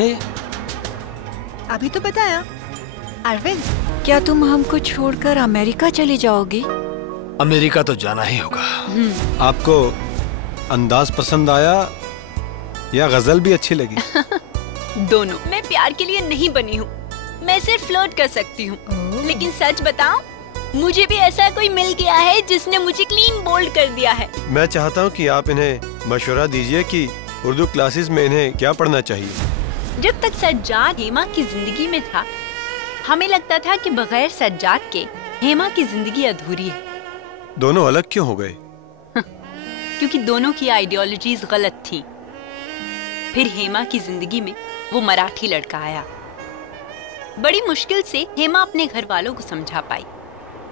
है ये? अभी तो बताया अरविंद। क्या तुम हमको छोड़कर अमेरिका चली जाओगी? अमेरिका तो जाना ही होगा। आपको अंदाज पसंद आया या गजल भी अच्छी लगी? दोनों। मैं प्यार के लिए नहीं बनी हूँ, मैं सिर्फ फ्लर्ट कर सकती हूँ। लेकिन सच बताऊं, मुझे भी ऐसा कोई मिल गया है जिसने मुझे क्लीन बोल्ड कर दिया है। मैं चाहता हूँ कि आप इन्हें मशवरा दीजिए कि उर्दू क्लासेस में इन्हें क्या पढ़ना चाहिए। जब तक सज्जाद हेमा की जिंदगी में था, हमें लगता था कि बगैर सज्जाद के हेमा की जिंदगी अधूरी है। दोनों अलग क्यों हो गए? क्योंकि दोनों की आइडियोलॉजीज गलत थी। फिर हेमा की जिंदगी में वो मराठी लड़का आया। बड़ी मुश्किल से हेमा अपने घर वालों को समझा पाई,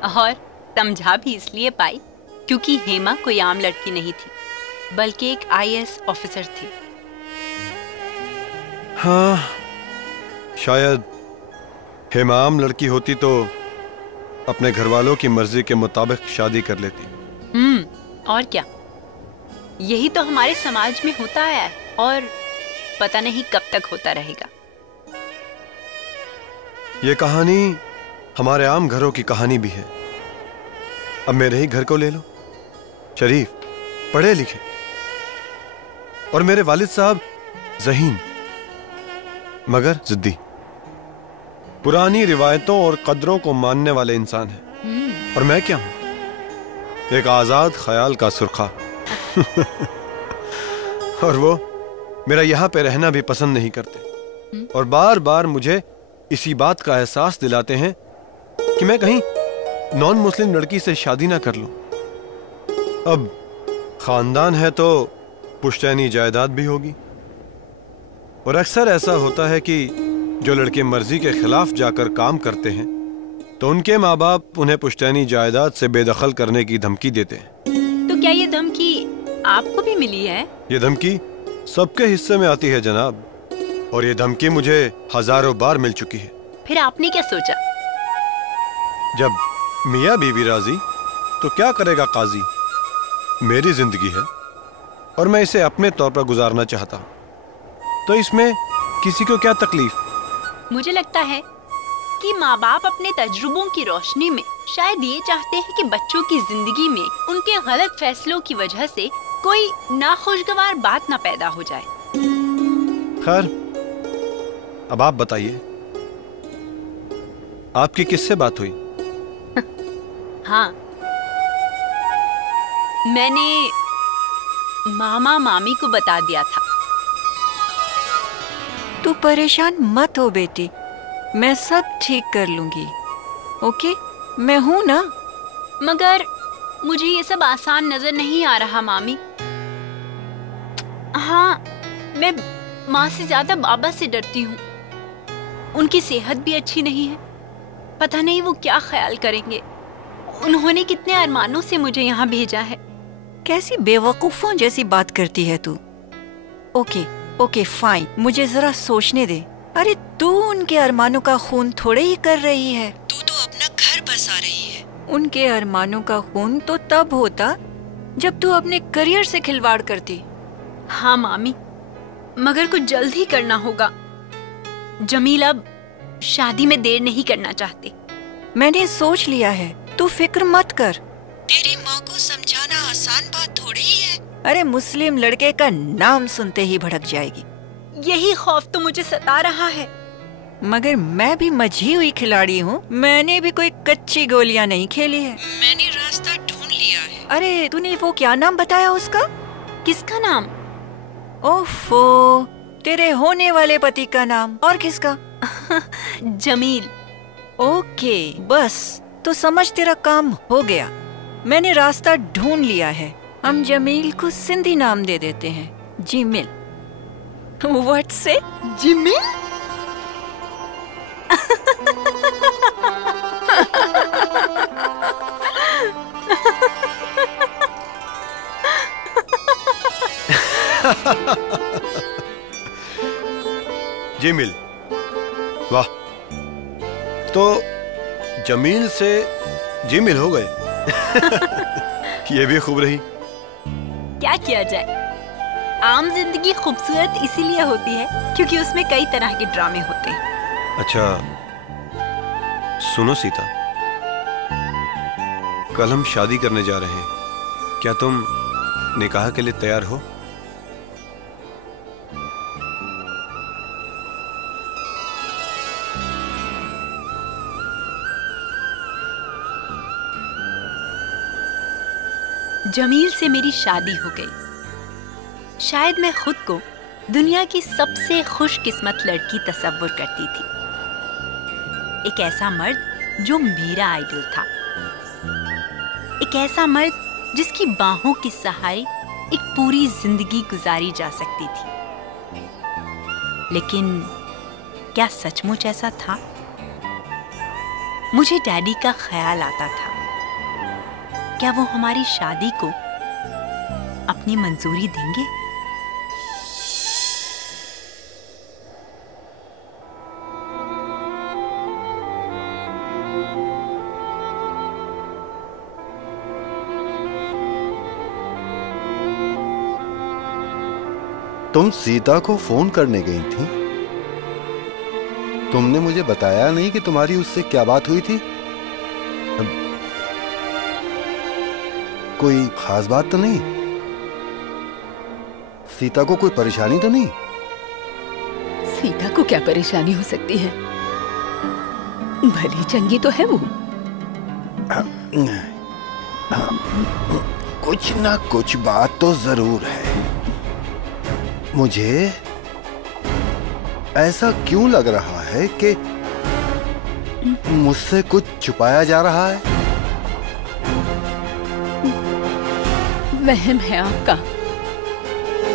और समझा भी इसलिए पाई क्योंकि हेमा कोई आम लड़की नहीं थी, बल्कि एक IAS ऑफिसर थी। हाँ, शायद हेमा आम लड़की होती तो अपने घर वालों की मर्जी के मुताबिक शादी कर लेती। और क्या, यही तो हमारे समाज में होता आया है और पता नहीं कब तक होता रहेगा। ये कहानी हमारे आम घरों की कहानी भी है। अब मेरे ही घर को ले लो, शरीफ, पढ़े लिखे, और मेरे वालिद साहब ज़हीन मगर जिद्दी, पुरानी रिवायतों और कदरों को मानने वाले इंसान हैं। और मैं क्या हूं? एक आजाद ख्याल का सुरखा। और वो मेरा यहां पे रहना भी पसंद नहीं करते, और बार बार मुझे इसी बात का एहसास दिलाते हैं कि मैं कहीं नॉन मुस्लिम लड़की से शादी ना कर लूं। अब खानदान है तो पुश्तैनी जायदाद भी होगी, और अक्सर ऐसा होता है कि जो लड़के मर्जी के खिलाफ जाकर काम करते हैं तो उनके माँ बाप उन्हें पुश्तैनी जायदाद से बेदखल करने की धमकी देते हैं। तो क्या ये धमकी आपको भी मिली है? ये धमकी सबके हिस्से में आती है जनाब, और ये धमकी मुझे हजारों बार मिल चुकी है। फिर आपने क्या सोचा? जब मियाँ बीवी राजी तो क्या करेगा काजी। मेरी जिंदगी है और मैं इसे अपने तौर पर गुजारना चाहता हूँ, तो इसमें किसी को क्या तकलीफ। मुझे लगता है कि माँ बाप अपने तजुर्बों की रोशनी में शायद ये चाहते हैं कि बच्चों की जिंदगी में उनके गलत फैसलों की वजह से कोई नाखुशगवार बात ना पैदा हो जाए। खैर, अब आप बताइए, आपकी किससे बात हुई? हाँ, मैंने मामा मामी को बता दिया था। तू परेशान मत हो बेटी, मैं सब ठीक कर लूंगी। ओके, मैं हूं ना। मगर मुझे ये सब आसान नजर नहीं आ रहा मामी। हाँ, मैं माँ से ज्यादा बाबा से डरती हूँ। उनकी सेहत भी अच्छी नहीं है, पता नहीं वो क्या ख्याल करेंगे। उन्होंने कितने अरमानों से मुझे यहाँ भेजा है। कैसी बेवकूफों जैसी बात करती है तू। ओके ओके फाइन, मुझे जरा सोचने दे। अरे तू उनके अरमानों का खून थोड़े ही कर रही है, तू तो अपना घर बसा रही है। उनके अरमानों का खून तो तब होता जब तू अपने करियर से खिलवाड़ करती। हाँ मामी, मगर कुछ जल्द ही करना होगा। जमील अब शादी में देर नहीं करना चाहते। मैंने सोच लिया है, तू फिक्र मत कर। तेरी माँ को समझाना आसान बात थोड़ी ही है। अरे मुस्लिम लड़के का नाम सुनते ही भड़क जाएगी। यही खौफ तो मुझे सता रहा है। मगर मैं भी मझी हुई खिलाड़ी हूँ, मैंने भी कोई कच्ची गोलियाँ नहीं खेली है। मैंने रास्ता ढूंढ लिया है। अरे तूने वो क्या नाम बताया उसका? किसका नाम? ओफो, तेरे होने वाले पति का नाम। और किसका? जमील। ओके, बस तो समझ तेरा काम हो गया। मैंने रास्ता ढूंढ लिया है। हम जमील को सिंधी नाम दे देते हैं, जिमिल। व्हाट से? जिमिल? जिमिल, वाह, तो जमील से जिमिल हो गए। ये भी खूब रही। क्या किया जाए, आम जिंदगी खूबसूरत इसीलिए होती है क्योंकि उसमें कई तरह के ड्रामे होते हैं। अच्छा सुनो सीता, कल हम शादी करने जा रहे हैं, क्या तुम निकाह के लिए तैयार हो? जमील से मेरी शादी हो गई। शायद मैं खुद को दुनिया की सबसे खुशकिस्मत लड़की तसव्वुर करती थी। एक ऐसा मर्द जो मेरा आइडल था, एक ऐसा मर्द जिसकी बाहों के सहारे एक पूरी जिंदगी गुजारी जा सकती थी। लेकिन क्या सचमुच ऐसा था? मुझे डैडी का ख्याल आता था, क्या वो हमारी शादी को अपनी मंजूरी देंगे? तुम सीता को फोन करने गई थी? तुमने मुझे बताया नहीं कि तुम्हारी उससे क्या बात हुई थी? कोई खास बात तो नहीं? सीता को कोई परेशानी तो नहीं? सीता को क्या परेशानी हो सकती है? भली चंगी तो है वो। कुछ ना कुछ बात तो जरूर है। मुझे ऐसा क्यों लग रहा है कि मुझसे कुछ छुपाया जा रहा है? वहम है आपका,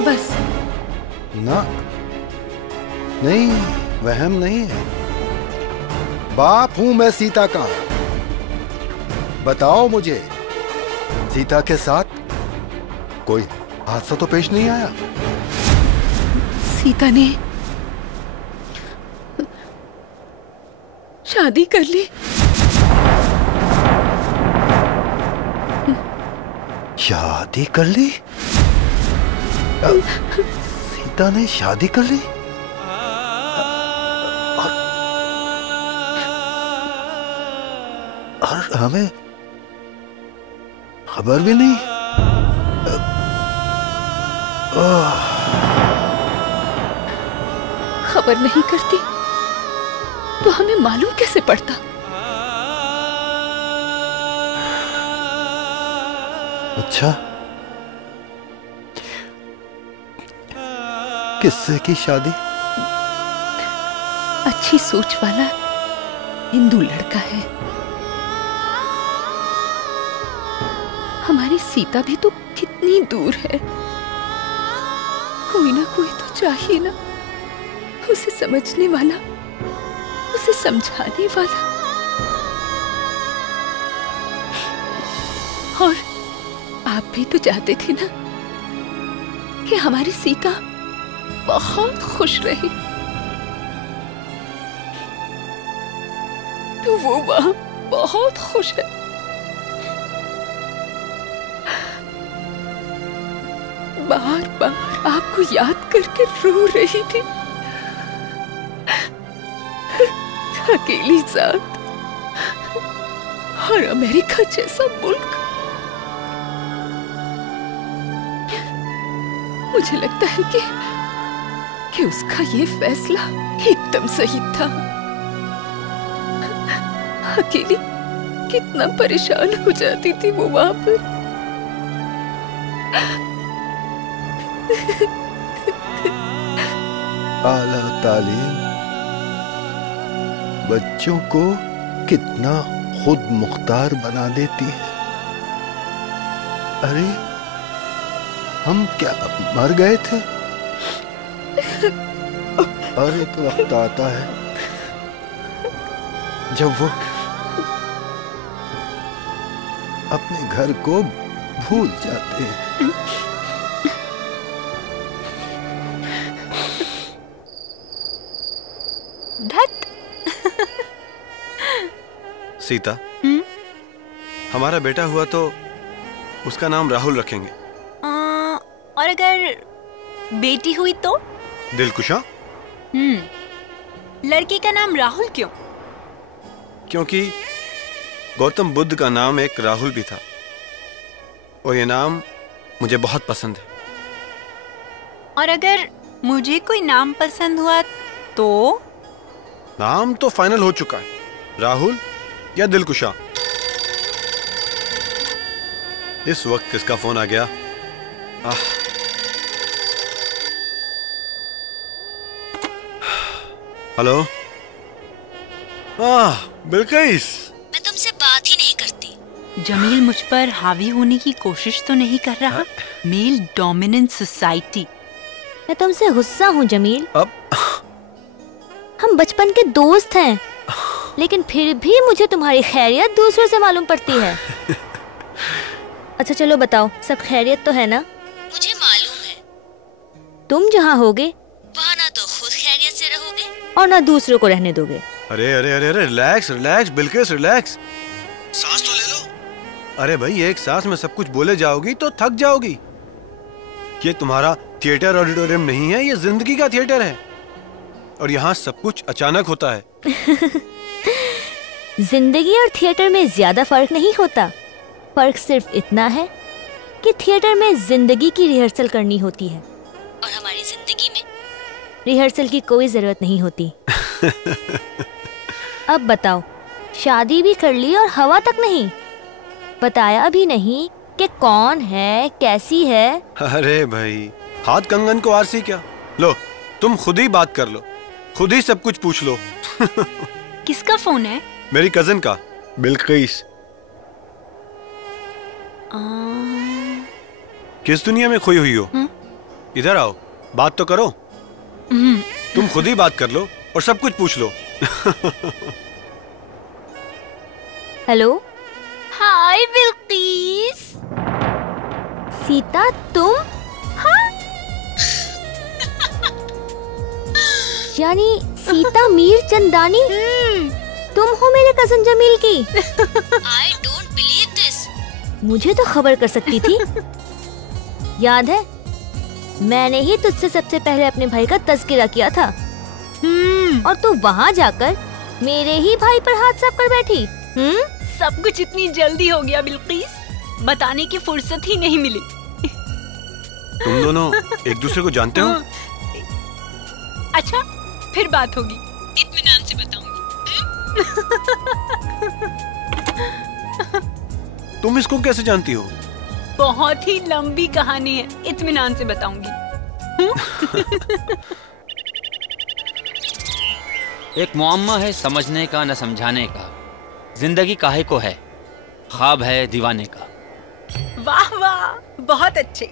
बस। ना, नहीं, वहम नहीं है। बाप हूं मैं सीता का। बताओ मुझे, सीता के साथ कोई हादसा तो पेश नहीं आया? सीता ने शादी कर ली। शादी कर ली? सीता ने शादी कर ली? और हमें खबर भी नहीं? खबर नहीं करती तो हमें मालूम कैसे पड़ता? अच्छा, किससे की शादी? अच्छी सोच वाला हिंदू लड़का है। हमारी सीता भी तो कितनी दूर है। कोई ना कोई तो चाहिए ना, उसे समझने वाला, उसे समझाने वाला। और आप भी तो चाहते थे ना कि हमारी सीता बहुत खुश रहे, तो वो वहां बहुत खुश है। बार बार आपको याद करके रो रही थी, अकेली जात और अमेरिका जैसा मुल्क। मुझे लगता है कि उसका ये फैसला एकदम सही था। अकेली कितना परेशान हो जाती थी वो वहां पर। आला तालीम बच्चों को कितना खुद मुख्तार बना देती है। अरे हम क्या मर गए थे? और एक वक्त आता है जब वो अपने घर को भूल जाते हैं। सीता, हमारा बेटा हुआ तो उसका नाम राहुल रखेंगे। और अगर बेटी हुई तो? दिलकुशा। लड़की का नाम राहुल क्यों? क्योंकि गौतम बुद्ध का नाम एक राहुल भी था और ये नाम मुझे बहुत पसंद है। और अगर मुझे कोई नाम पसंद हुआ तो? नाम तो फाइनल हो चुका है, राहुल या दिलकुशा। इस वक्त किसका फोन आ गया? हेलो। बिल्किस, मैं तुमसे बात ही नहीं करती। जमील मुझ पर हावी होने की कोशिश तो नहीं कर रहा? Male dominant society. मैं तुमसे गुस्सा हूँ जमील। अब हम बचपन के दोस्त हैं, लेकिन फिर भी मुझे तुम्हारी खैरियत दूसरों से मालूम पड़ती है। अच्छा चलो बताओ, सब खैरियत तो है ना? मुझे मालूम है तुम जहाँ होगे वहाँ ना तो खुद खैरियत से रहोगे और ना दूसरों को रहने दोगे। अरे अरे अरे अरे रिलैक्स रिलैक्स बिल्किस, रिलैक्स। सांस तो ले लो। अरे भाई, एक सांस में सब कुछ बोले जाओगी तो थक जाओगी। ये तुम्हारा थिएटर ऑडिटोरियम नहीं है, ये जिंदगी का थिएटर है और यहाँ सब कुछ अचानक होता है। जिंदगी और थिएटर में ज्यादा फर्क नहीं होता। फर्क सिर्फ इतना है कि थिएटर में जिंदगी की रिहर्सल करनी होती है और हमारी जिंदगी में रिहर्सल की कोई जरूरत नहीं होती। अब बताओ, शादी भी कर ली और हवा तक नहीं, बताया भी नहीं कि कौन है, कैसी है। अरे भाई, हाथ कंगन को आरसी क्या। लो तुम खुद ही बात कर लो, खुद ही सब कुछ पूछ लो। किसका फोन है? मेरी कजन का, बिल्किस। किस दुनिया में खोई हुई हो? इधर आओ, बात तो करो। तुम खुद ही बात कर लो और सब कुछ पूछ लो। हेलो। हाय बिल्किस। सीता तुम? हाँ? यानी सीता मीर चंदानी तुम हो मेरे कजन जमील की? I don't believe this. मुझे तो खबर कर सकती थी। याद है, मैंने ही तुझसे सबसे पहले अपने भाई का तज़किरा किया था और तू वहाँ जाकर मेरे ही भाई पर हाथ साफ कर बैठी। सब कुछ इतनी जल्दी हो गया बिल्किस, बताने की फुर्सत ही नहीं मिली। तुम दोनों एक दूसरे को जानते हो? अच्छा, फिर बात होगी, इत्मीनान से बताऊंगी। तुम इसको कैसे जानती हो? बहुत ही लंबी कहानी है, इत्मीनान से बताऊंगी। एक मुअम्मा है समझने का न समझाने का, जिंदगी काहे को है, ख्वाब है दीवाने का। वाह वाह, बहुत अच्छे।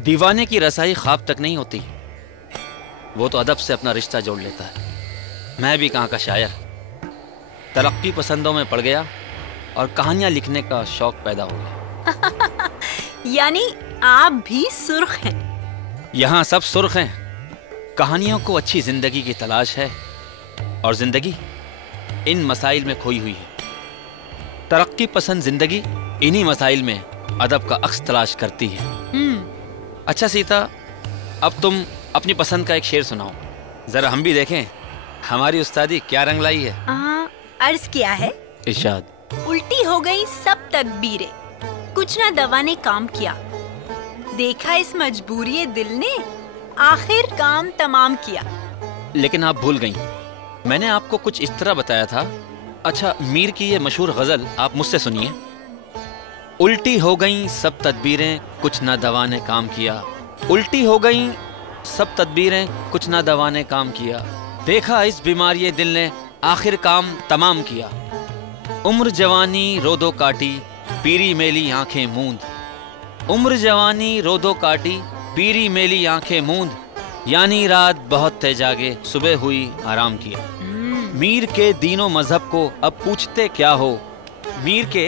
दीवाने की रसाई ख्वाब तक नहीं होती, वो तो अदब से अपना रिश्ता जोड़ लेता है। मैं भी कहाँ का शायर, तरक्की पसंदों में पड़ गया और कहानियां लिखने का शौक पैदा हो गया। यानी आप भी सुर्ख हैं? यहाँ सब सुर्ख हैं। कहानियों को अच्छी जिंदगी की तलाश है और जिंदगी इन मसाइल में खोई हुई है। तरक्की पसंद जिंदगी इन्हीं मसाइल में अदब का अक्स तलाश करती है। अच्छा सीता, अब तुम अपनी पसंद का एक शेर सुनाओ, जरा हम भी देखें हमारी उस्तादी क्या रंग लाई है। अर्ज किया है, इरशाद। उल्टी हो गई सब तदबीरें, कुछ ना दवा ने काम किया, देखा इस मजबूरी दिल ने, आखिर काम तमाम किया। लेकिन आप भूल गईं, मैंने आपको कुछ इस तरह बताया था। अच्छा, मीर की ये मशहूर गजल आप मुझसे सुनिए। उल्टी हो गईं सब तदबीरें, कुछ ना दवा ने काम किया। उल्टी हो गईं सब तदबीरें, कुछ ना दवा ने काम किया, देखा इस बीमारी दिल ने, आखिर काम तमाम किया। उम्र जवानी रोदो काटी, पीरी मेली आंखें मूंद। उम्र जवानी रोदो काटी, पीरी मेली आंखें मूंद, यानी रात बहुत थे जागे, सुबह हुई आराम किया। मीर के दीनों मजहब को अब पूछते क्या हो, मीर के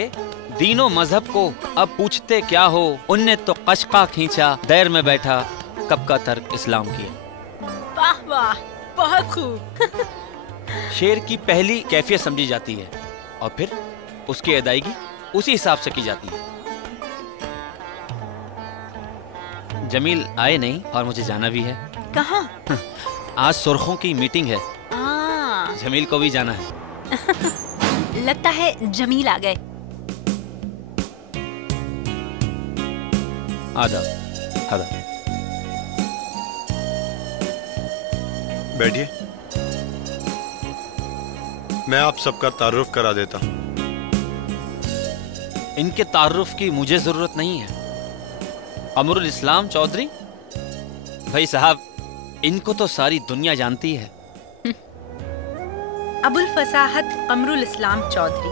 दीनों मजहब को अब पूछते क्या हो, उनने तो कशका खींचा, दैर में बैठा कब का तर्क इस्लाम किया। वाह वाह, बहुत खूब। शेर की पहली कैफियत समझी जाती है और फिर उसकी अदायगी उसी हिसाब से की जाती है। जमील आए नहीं और मुझे जाना भी है। कहाँ? आज सुर्खों की मीटिंग है, जमील को भी जाना है। लगता है जमील आ गए। आ जाओ, आ जाओ। बैठिए, मैं आप सबका तारुफ करा देता हूं। इनके तारुफ की मुझे जरूरत नहीं है। कमरुल इस्लाम चौधरी भाई साहब, इनको तो सारी दुनिया जानती है। अबुल फसाहत कमरुल इस्लाम चौधरी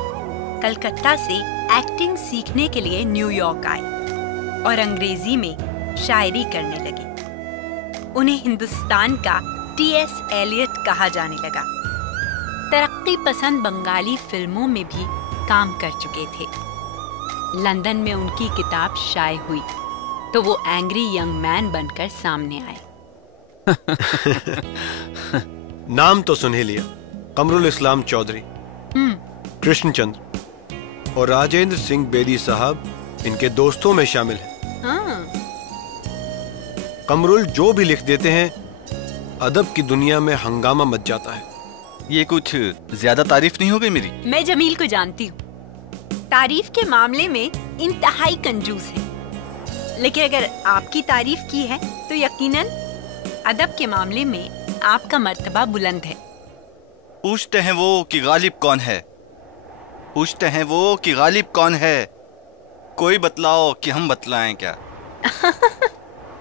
कलकत्ता से एक्टिंग सीखने के लिए न्यूयॉर्क आए और अंग्रेजी में शायरी करने लगे। उन्हें हिंदुस्तान का टी.एस. एलियट कहा जाने लगा। तरक्की पसंद बंगाली फिल्मों में भी काम कर चुके थे। लंदन में उनकी किताब शाये हुई तो वो एंग्री यंग मैन बनकर सामने आए। नाम तो सुन ही लिया, कमरुल इस्लाम चौधरी। कृष्णचंद्र और राजेंद्र सिंह बेदी साहब इनके दोस्तों में शामिल हैं। कमरुल जो भी लिख देते हैं, अदब की दुनिया में हंगामा मच जाता है। ये कुछ ज्यादा तारीफ नहीं हो गई मेरी? मैं जमील को जानती हूँ, तारीफ के मामले में इंतहाई कंजूस है, लेकिन अगर आपकी तारीफ की है तो यकीनन अदब के मामले में आपका मर्तबा बुलंद है। पूछते हैं वो कि गालिब कौन है, पूछते हैं वो कि गालिब कौन है, कोई बतलाओ कि हम बतलाएं क्या।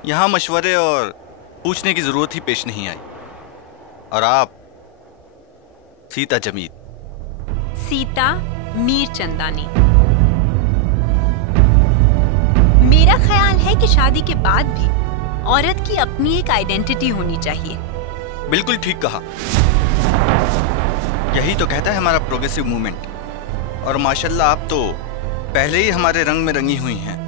यहाँ मशवरे और पूछने की जरूरत ही पेश नहीं आई। और आप सीता जमील। सीता मीर चंदानी। मेरा ख्याल है कि शादी के बाद भी औरत की अपनी एक आइडेंटिटी होनी चाहिए। बिल्कुल ठीक कहा, यही तो कहता है हमारा प्रोग्रेसिव मूवमेंट। और माशाल्लाह आप तो पहले ही हमारे रंग में रंगी हुई हैं।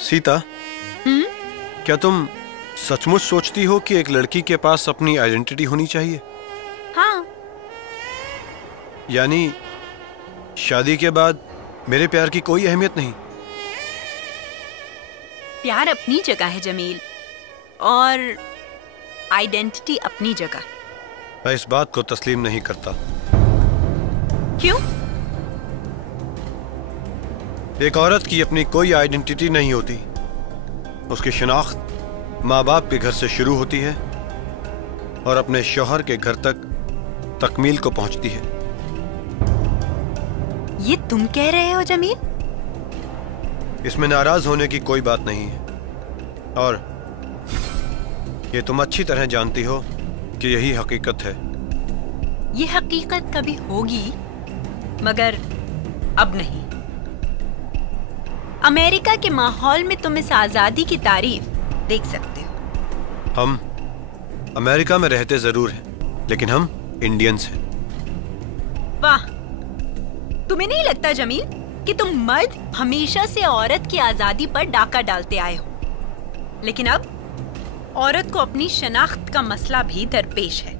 सीता, क्या तुम सचमुच सोचती हो कि एक लड़की के पास अपनी आइडेंटिटी होनी चाहिए? हाँ। यानी शादी के बाद मेरे प्यार की कोई अहमियत नहीं? प्यार अपनी जगह है जमील, और आइडेंटिटी अपनी जगह। मैं इस बात को तस्लीम नहीं करता। क्यों? एक औरत की अपनी कोई आइडेंटिटी नहीं होती। उसकी शिनाख्त माँ बाप के घर से शुरू होती है और अपने शौहर के घर तक तकमील को पहुंचती है। ये तुम कह रहे हो जमील? इसमें नाराज होने की कोई बात नहीं है, और ये तुम अच्छी तरह जानती हो कि यही हकीकत है। ये हकीकत कभी होगी, मगर अब नहीं। अमेरिका के माहौल में तुम इस आजादी की तारीफ देख सकते हो। हम अमेरिका में रहते जरूर हैं, लेकिन हम इंडियंस हैं। वाह, तुम्हें नहीं लगता जमील कि तुम मर्द हमेशा से औरत की आजादी पर डाका डालते आए हो, लेकिन अब औरत को अपनी शनाख्त का मसला भी दरपेश है,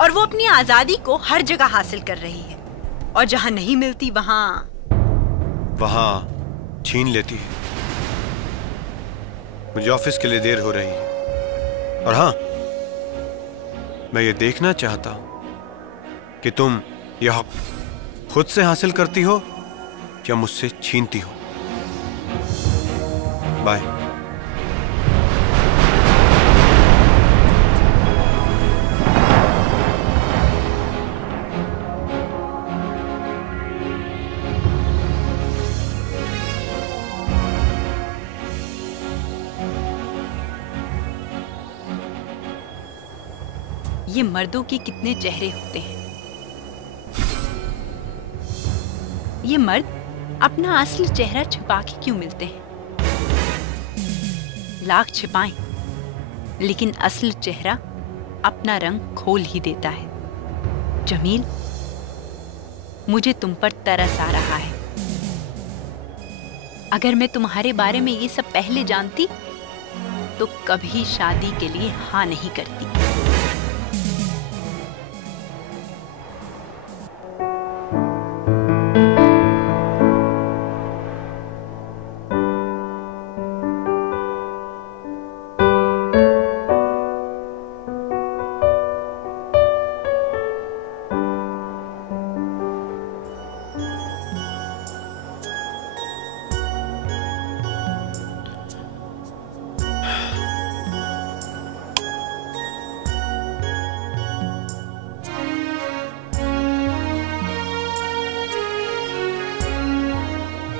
और वो अपनी आजादी को हर जगह हासिल कर रही है, और जहां नहीं मिलती वहां छीन लेती है। मुझे ऑफिस के लिए देर हो रही है, और हाँ, मैं ये देखना चाहता हूं कि तुम यह हक खुद से हासिल करती हो या मुझसे छीनती हो। बाय। ये मर्दों के कितने चेहरे होते हैं। ये मर्द अपना असली चेहरा छुपा के क्यों मिलते हैं? लाख छिपाएं, लेकिन असली चेहरा अपना रंग खोल ही देता है। जमील, मुझे तुम पर तरस आ रहा है। अगर मैं तुम्हारे बारे में ये सब पहले जानती तो कभी शादी के लिए हाँ नहीं करती।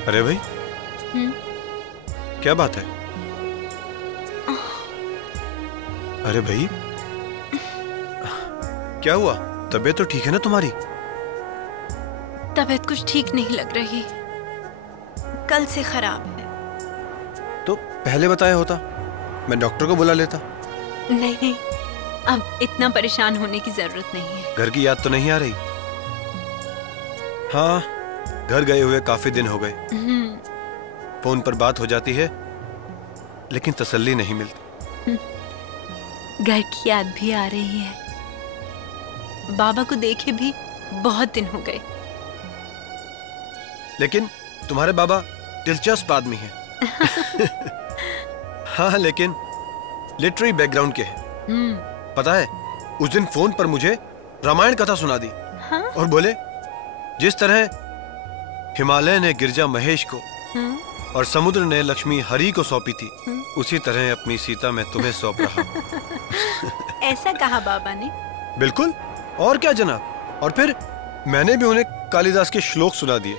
अरे भाई, क्या बात है? अरे भाई, क्या हुआ? तबीयत तो ठीक है ना तुम्हारी? तबीयत कुछ ठीक नहीं लग रही, कल से खराब है। तो पहले बताया होता, मैं डॉक्टर को बुला लेता। नहीं नहीं, अब इतना परेशान होने की जरूरत नहीं है। घर की याद तो नहीं आ रही? हाँ, घर गए हुए काफी दिन हो गए। फोन पर बात हो जाती है लेकिन तसल्ली नहीं मिलती। घर की याद भी आ रही है। बाबा को देखे भी बहुत दिन हो गए। लेकिन तुम्हारे बाबा दिलचस्प आदमी हैं। हाँ, लेकिन लिटरेरी बैकग्राउंड के हैं। पता है, उस दिन फोन पर मुझे रामायण कथा सुना दी। हाँ? और बोले, जिस तरह हिमालय ने गिरजा महेश को और समुद्र ने लक्ष्मी हरि को सौंपी थी, उसी तरह अपनी सीता मैं तुम्हें सौंप रहा हूँ। ऐसा कहा बाबा ने? बिल्कुल, और क्या जनाब। और फिर मैंने भी उन्हें कालिदास के श्लोक सुना दिए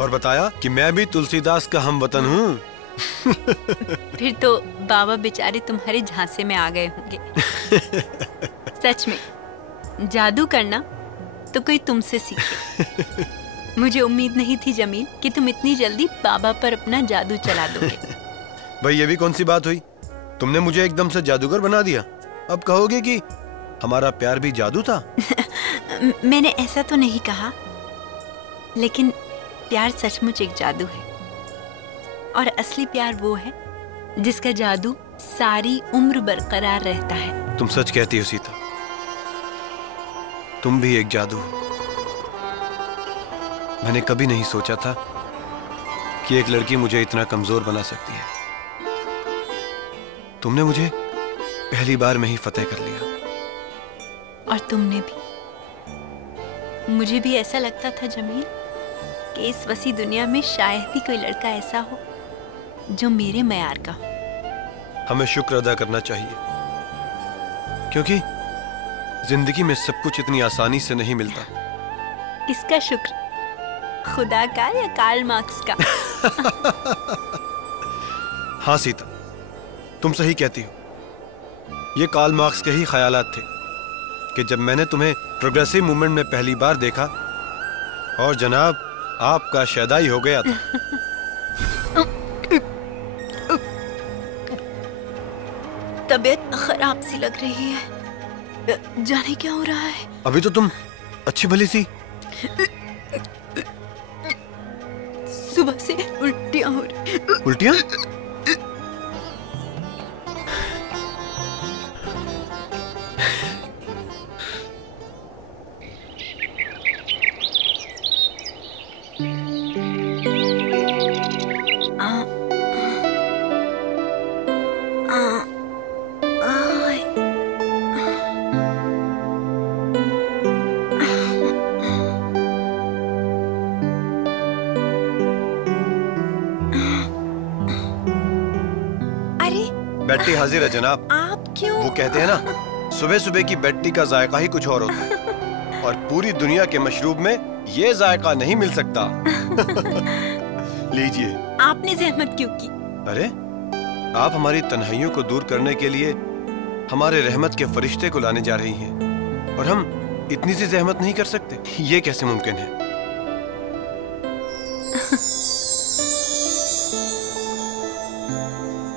और बताया कि मैं भी तुलसीदास का हमवतन हूँ। फिर तो बाबा बेचारे तुम्हारे झांसे में आ गए होंगे। सच में जादू करना तो कोई तुमसे सीखे। मुझे उम्मीद नहीं थी जमील कि तुम इतनी जल्दी बाबा पर अपना जादू चला दोगे। भाई, ये भी कौन सी बात हुई? तुमने मुझे एकदम से जादूगर बना दिया। अब कहोगे कि हमारा प्यार भी जादू था? मैंने ऐसा तो नहीं कहा, लेकिन प्यार सचमुच एक जादू है। और असली प्यार वो है जिसका जादू सारी उम्र बरकरार रहता है। तुम सच कहती हो सीता, तुम भी एक जादू हो। मैंने कभी नहीं सोचा था कि एक लड़की मुझे इतना कमजोर बना सकती है। तुमने मुझे पहली बार में ही फतेह कर लिया। और तुमने भी। मुझे भी ऐसा लगता था जमील कि इस वसी दुनिया में शायद ही कोई लड़का ऐसा हो जो मेरे मयार का हो। हमें शुक्र अदा करना चाहिए, क्योंकि जिंदगी में सब कुछ इतनी आसानी से नहीं मिलता। किसका शुक्र? खुदा का या कार्ल मार्क्स का? हाँ सीता, तुम सही कहती हो। ये कार्ल मार्क्स के ही ख्यालात थे कि जब मैंने तुम्हें प्रोग्रेसिव मूवमेंट में पहली बार देखा, और जनाब आपका शैदाई हो गया था। तबीयत खराब सी लग रही है, जाने क्या हो रहा है। अभी तो तुम अच्छी भली थी। सुबह से उल्टियां हो रही। उल्टियां? बैट्टी हाजिर है जनाब। आप क्यों? वो कहते हैं ना, सुबह सुबह की बैट्टी का जायका ही कुछ और होता है, और पूरी दुनिया के मशरूब में ये जायका नहीं मिल सकता। लीजिए। आपने जहमत क्यों की? अरे, आप हमारी तन्हाइयों को दूर करने के लिए हमारे रहमत के फरिश्ते को लाने जा रही हैं, और हम इतनी सी जहमत नहीं कर सकते? ये कैसे मुमकिन है?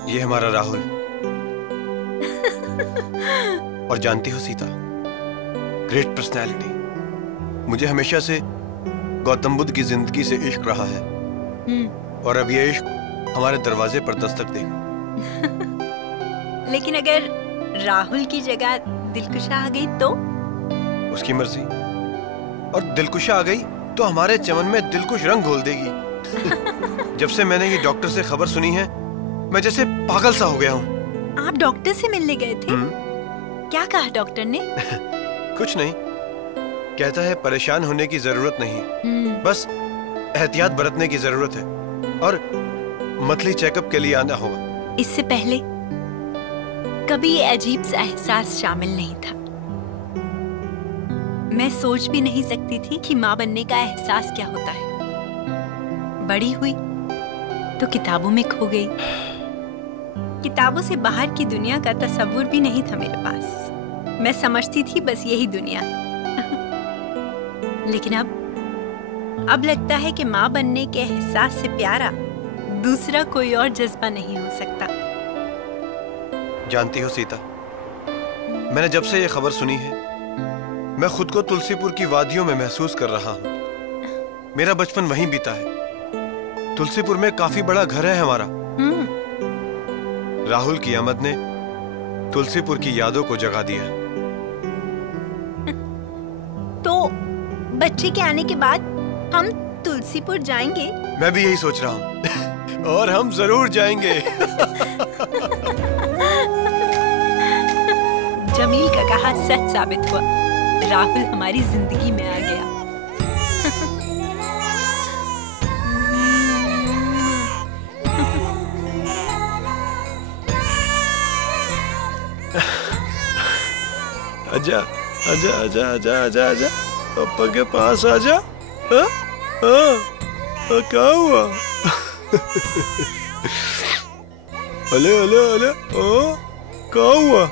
ये हमारा राहुल। और जानती हो सीता, ग्रेट पर्सनैलिटी। मुझे हमेशा से गौतम बुद्ध की जिंदगी से इश्क रहा है, और अब ये इश्क हमारे दरवाजे पर दस्तक देगा। लेकिन अगर राहुल की जगह दिलकुशा आ गई तो? उसकी मर्जी। और दिलकुशा आ गई तो हमारे चमन में दिलकुश रंग घोल देगी। जब से मैंने ये डॉक्टर से खबर सुनी है, मैं जैसे पागल सा हो गया हूँ। आप डॉक्टर से मिलने गए थे? क्या कहा डॉक्टर ने? कुछ नहीं, कहता है परेशान होने की जरूरत नहीं, बस एहतियात बरतने की जरूरत है और मंथली चेकअप के लिए आना होगा। इससे पहले कभी ये अजीब सा एहसास शामिल नहीं था। मैं सोच भी नहीं सकती थी कि माँ बनने का एहसास क्या होता है। बड़ी हुई तो किताबों में खो गई। किताबों से बाहर की दुनिया का तस्वुर भी नहीं था मेरे पास। मैं समझती थी बस यही दुनिया है। लेकिन अब लगता है कि माँ बनने के एहसास से प्यारा दूसरा कोई और जज्बा नहीं हो सकता। जानती हो सीता, मैंने जब से ये खबर सुनी है, मैं खुद को तुलसीपुर की वादियों में महसूस कर रहा हूँ। मेरा बचपन वहीं बीता है। तुलसीपुर में काफी बड़ा घर है हमारा। राहुल की आमद ने तुलसीपुर की यादों को जगा दिया। तो बच्चे के आने के बाद हम तुलसीपुर जाएंगे? मैं भी यही सोच रहा हूँ। और हम जरूर जाएंगे। जमील का कहा सच साबित हुआ। राहुल हमारी जिंदगी में आ गया। आजा आजा आजा आजा आजा आजा, पापा के पास आजा। क्या हुआ? अले अले अले, क्या हुआ?